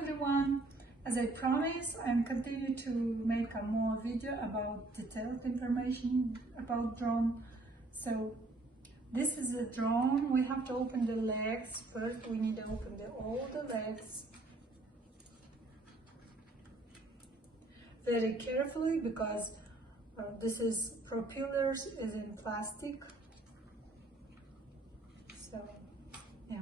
everyone! As I promised, I'm continuing to make a more video about detailed information about drone. So this is a drone. We have to open the legs. First we need to open all the legs very carefully because this is propellers is in plastic. So yeah.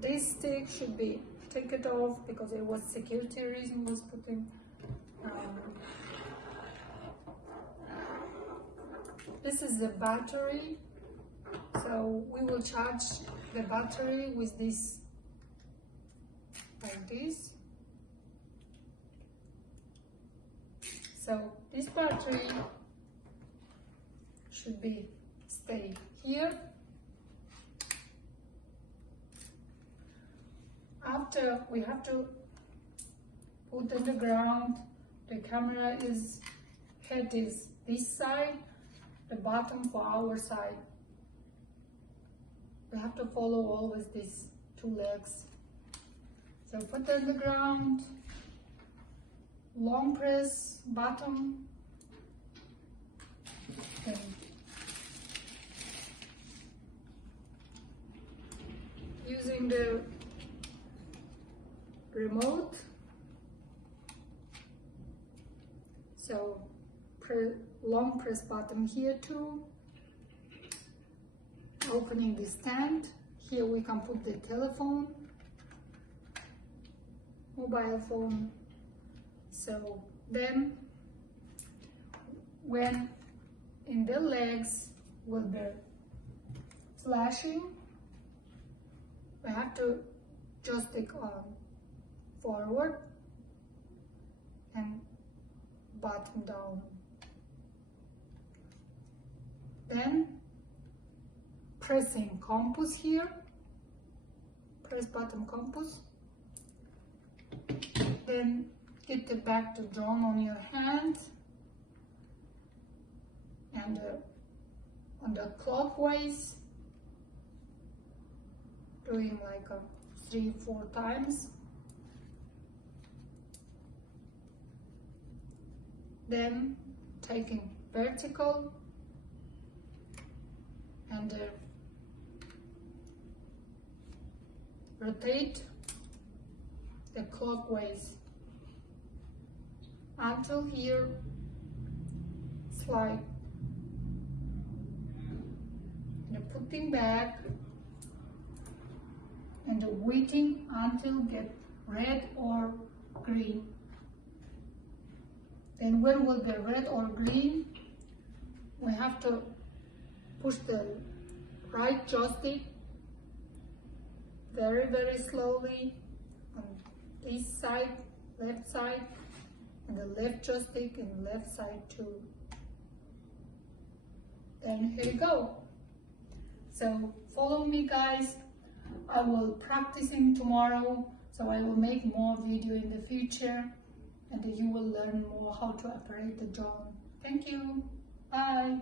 This stick should be taken off because it was security reason was put in. This is the battery, so we will charge the battery with this, like this. So this battery should be stay here. After we have to put on the ground, the camera head is this side, the bottom for our side. We have to follow always these two legs. So put on the ground, long press bottom, and using the remote, so long press button here too. Opening the stand, here we can put the telephone, mobile phone. So then when in the legs will be flashing, we have to just take on forward and bottom down. Then pressing compass here, press bottom compass. Then get the back to drone on your hand and on the clockwise, doing like 3-4 times. Then taking vertical and rotate the clockwise until here, slide, and putting back and waiting until get red or green. Then when will be red or green, we have to push the right joystick very slowly on this side, left side, and the left joystick and left side too. Then here you go. So follow me guys. I will practicing tomorrow, so I will make more video in the future and you will learn more how to operate the drone. Thank you. Bye.